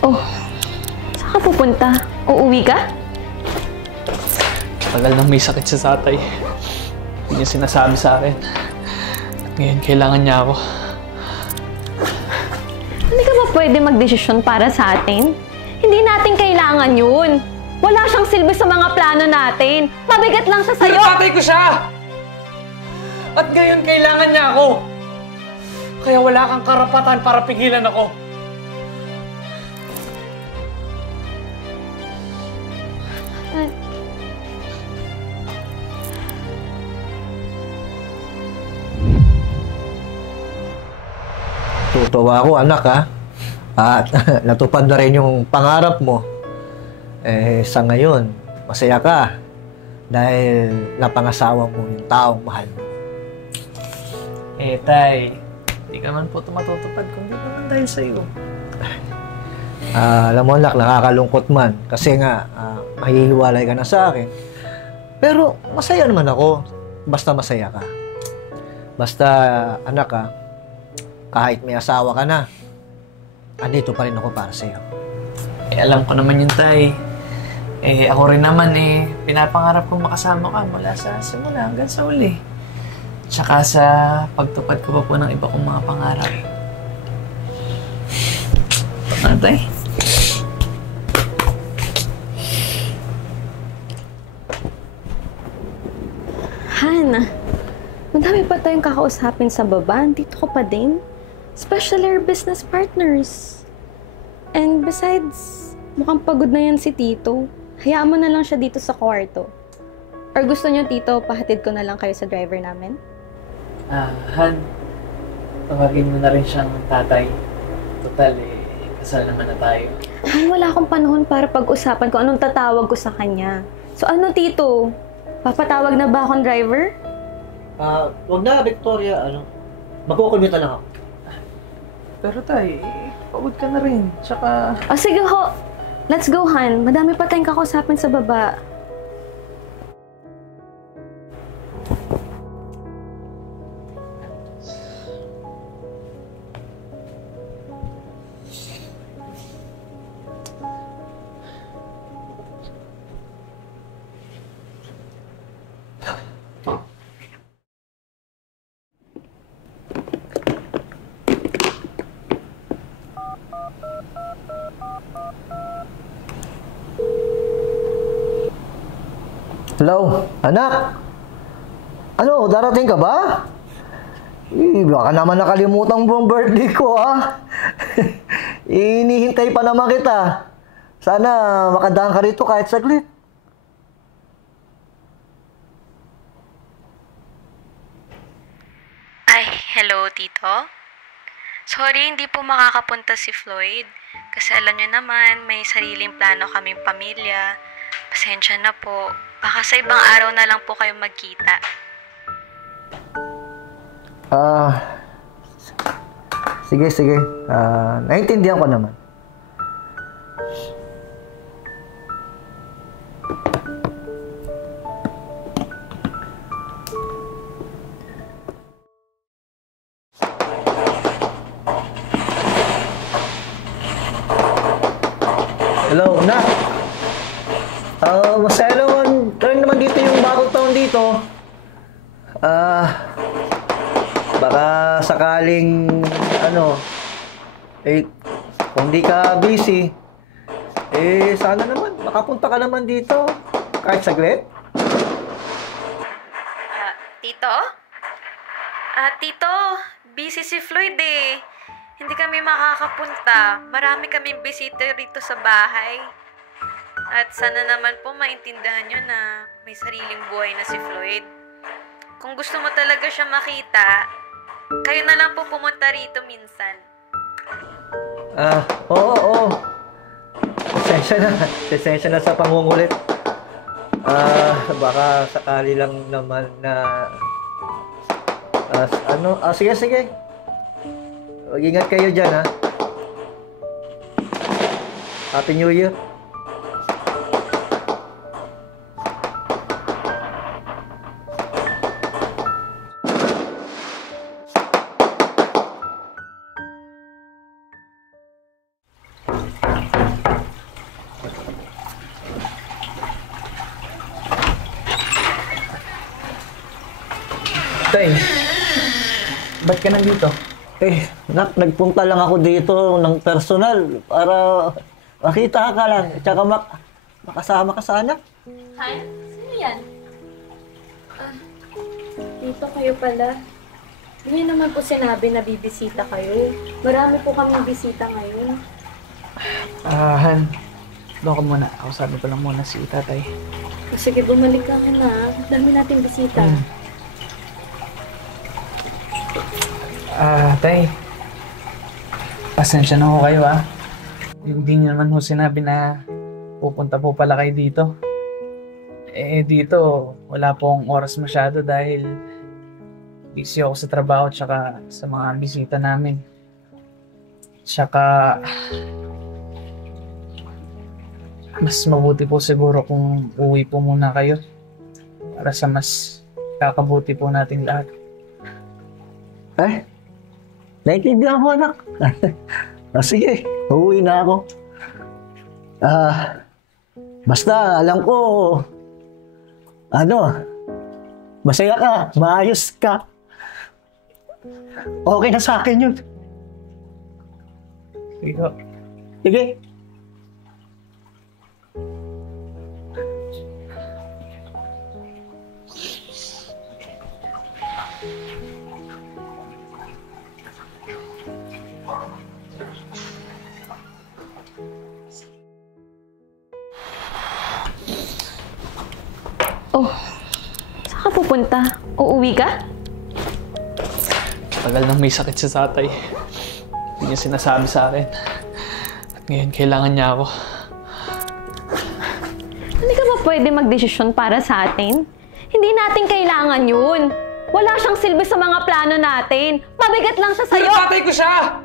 Oh, saan ka pupunta? Uuwi ka? Tagal nang may sakit sa tatay. Hindi niya sinasabi sa akin. At ngayon, kailangan niya ako. Hindi ka ba pwede magdesisyon para sa atin? Hindi natin kailangan yun. Wala siyang silbi sa mga plano natin. Mabigat lang siya sa'yo. Tatay ko siya! At ngayon, kailangan niya ako. Kaya wala kang karapatan para pigilan ako. Tutuwa ako, anak, ha? At natupad na rin yung pangarap mo. Sa ngayon, masaya ka dahil napangasawa mo yung taong mahal mo. Tay, hindi ka man po ito matutupad kung di naman dahil sa'yo. Alam mo, anak, nakakalungkot man kasi nga, mahihiwalay ka na sa akin. Pero masaya naman ako, basta masaya ka. Basta, anak, kahit may asawa ka na, andito pa rin ako para sa'yo. Alam ko naman yun, Tay. Ako rin naman, pinapangarap kong makasama ka mula sa simula hanggang sa uli. Tsaka sa pagtupad ko pa po ng iba kong mga pangarap. Tay? Han, madami pa tayong kakausapin sa baba. Dito ko pa din. Especially our business partners. And besides, mukhang pagod na yan si Tito. Hayaan mo na lang siya dito sa kwarto. Or gusto niyo, Tito, pahatid ko na lang kayo sa driver namin? Han, tawagin mo na rin siyang tatay. Total, kasal naman na tayo. Han, wala akong panahon para pag-usapan kung anong tatawag ko sa kanya. So ano, Tito? Papatawag na ba akong driver? Huwag na, Victoria, magkukumita lang ako. Pero Tay, pagod ka na rin. Tsaka... Sige ho. Let's go, Han. Madami pa tayong kakausapin sa baba. Hello, anak? Ano, darating ka ba? Baka naman nakalimutan mo ang birthday ko, ha? Inihintay pa naman kita. Sana makadaan ka rito kahit saglit. Ay, hello, Tito? Sorry, hindi po makakapunta si Floyd. Kasi alam niyo naman, may sariling plano kaming pamilya. Pasensya na po. Baka sa ibang araw na lang po kayo magkita. Sige. Naintindihan ko naman. Hello, Nak. Masaya naman dito yung bagong taon dito. Baka sakaling, kung di ka busy, sana naman, makapunta ka naman dito, kahit saglit. Tito? Tito, busy si Floyd eh. Hindi kami makakapunta. Marami kaming bisita rito sa bahay. At sana naman po maintindihan nyo na may sariling buhay na si Floyd. Kung gusto mo talaga siya makita, kayo na lang po pumunta rito minsan. Oo. Pasensya na sa pangungulit. Baka sakali lang naman na... sige. Mag-ingat kayo dyan, ha? Happy New Year. Tay, ba't ka nandito? Nak, nagpunta lang ako dito ng personal para makita ka lang. Tsaka makasama ka sana. Han? Sino yan? Dito kayo pala. Hindi naman po sinabi na bibisita kayo. Marami po kaming bisita ngayon. Han, doon ka muna. Ako sabi ko lang muna si tatay. Sige, bumalik ka na. Dami nating bisita. Tay, pasensya na ho kayo Hindi niyo naman ho sinabi na pupunta po pala kayo dito. Dito, wala pong oras masyado dahil busy ako sa trabaho tsaka sa mga bisita namin. Tsaka, mas mabuti po siguro kung uwi po muna kayo para sa mas kakabuti po nating lahat. Naintindihan ko, anak. Sige, uuwi na ako. Basta alam ko, masaya ka, maayos ka. Okay na sa akin yun. Sige. Sige. Oh, saan ka pupunta? Uuwi ka? Tagal nang may sakit si tatay. Hindi niya sinasabi sa akin. At ngayon, kailangan niya ako. Hindi ka ba pwede magdesisyon para sa atin? Hindi natin kailangan yun. Wala siyang silbi sa mga plano natin. Mabigat lang siya sa'yo. Tatay ko siya!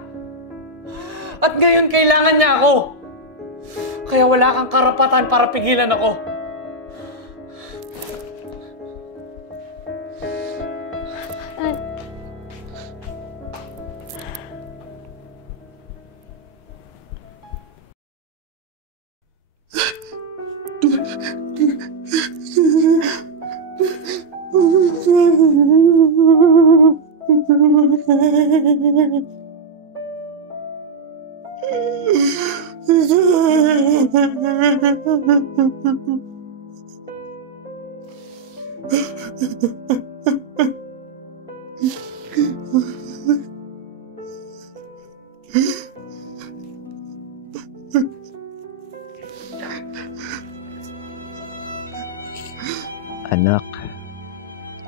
At ngayon, kailangan niya ako. Kaya wala kang karapatan para pigilan ako. Anak,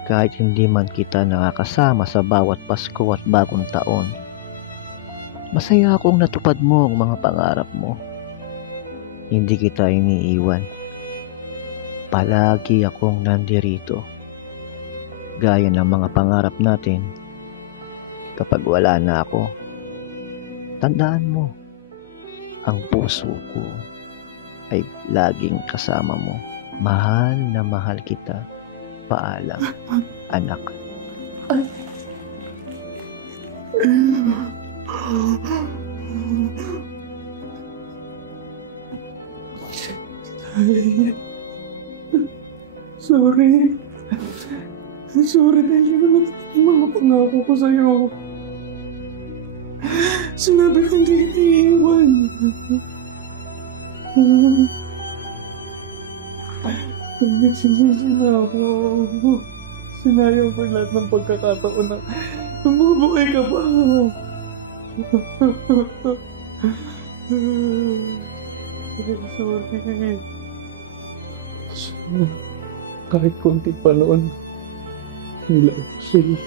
kahit hindi man kita nakakasama sa bawat Pasko at Bagong Taon, masaya akong natupad mo ang mga pangarap mo. Hindi kita iniiwan. Palagi akong nandirito. Gaya ng mga pangarap natin. Kapag wala na ako, tandaan mo, ang puso ko ay laging kasama mo. Mahal na mahal kita. Paalam, anak. Sorry. Sorry dahil yung mga pangako ko sa'yo. Sinabi ko hindi iiwan. Nagsisisi na ako. Sinayang ko lahat ng pagkakataon na mabuhay ka pa. Sorry. Kahit konti pa noon, nilang ko sila.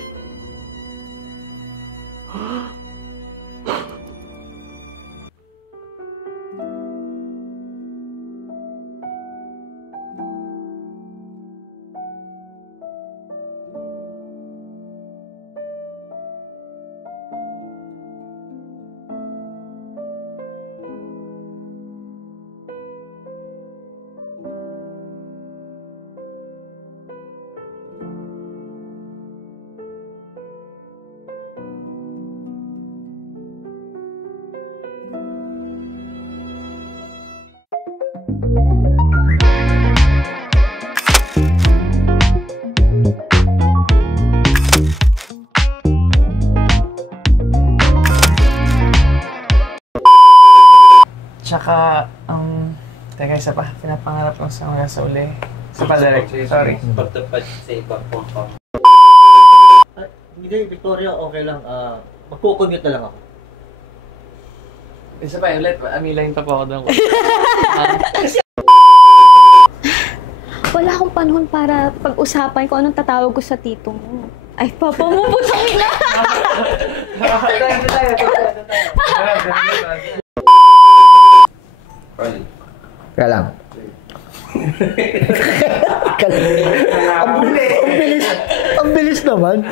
Tsaka, teka, isa pa. Pinapangarap ko sa mga sa uli. Isa pa, Derek. Sorry. Pagtapad sa ibang pang. Hindi, Victoria, okay lang. Magko-commute na lang ako. Isa pa, ulit. Amilahin pa po ako doon. Wala akong panahon para pag-usapan kung anong tatawag ko sa tito mo. Ay, papa mo, putang ina! Kaya lang. Ang bilis naman.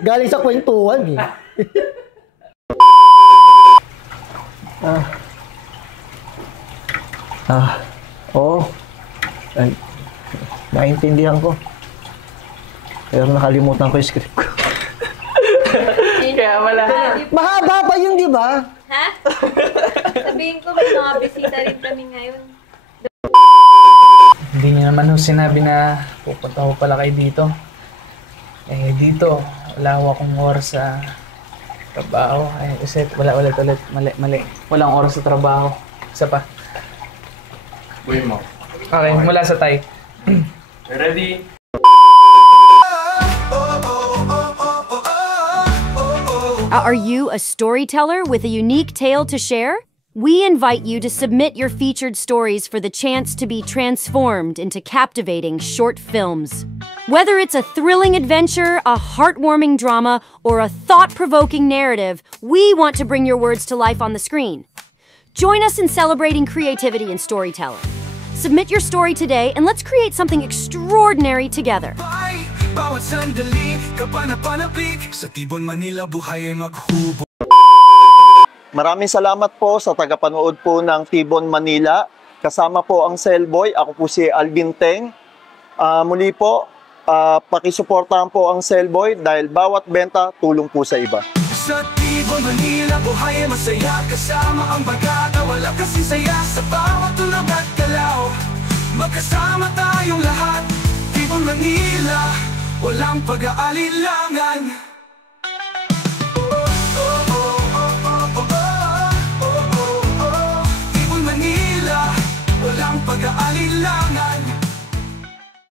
Galing sa kwentuhan eh. Oo. Ay, naintindihan ko. Pero nakalimutan ko yung script ko. Kaya wala. Mahaba pa yun, di ba? Ha? Sabihin ko, may mga bisita rin kami ngayon. Hindi niyo naman ho sinabi na pupunta ko pala kayo dito. Eh, dito, wala ho akong oras sa trabaho. Ay, ulit. Mali. Walang oras sa trabaho. Isa pa. Uy mo. Okay, mula sa Tay. Ready? Are you a storyteller with a unique tale to share? We invite you to submit your featured stories for the chance to be transformed into captivating short films. Whether it's a thrilling adventure, a heartwarming drama, or a thought-provoking narrative, we want to bring your words to life on the screen. Join us in celebrating creativity and storytelling. Submit your story today and let's create something extraordinary together. Bawat sandali, kapanapanabik sa Tibon, Manila, buhay ay maghubo. Maraming salamat po sa tagapanood po ng Tibon, Manila. Kasama po ang Cellboy. Ako po si Alvin Teng. Muli po, pakisuportahan po ang Cellboy dahil bawat benta tulong po sa iba. Sa Tibon, Manila, buhay ay masaya. Kasama ang bagata, wala kasi saya. Sa bawat tulog at galaw, magkasama tayong lahat. Tibon, Manila, walang pag-aalilangan.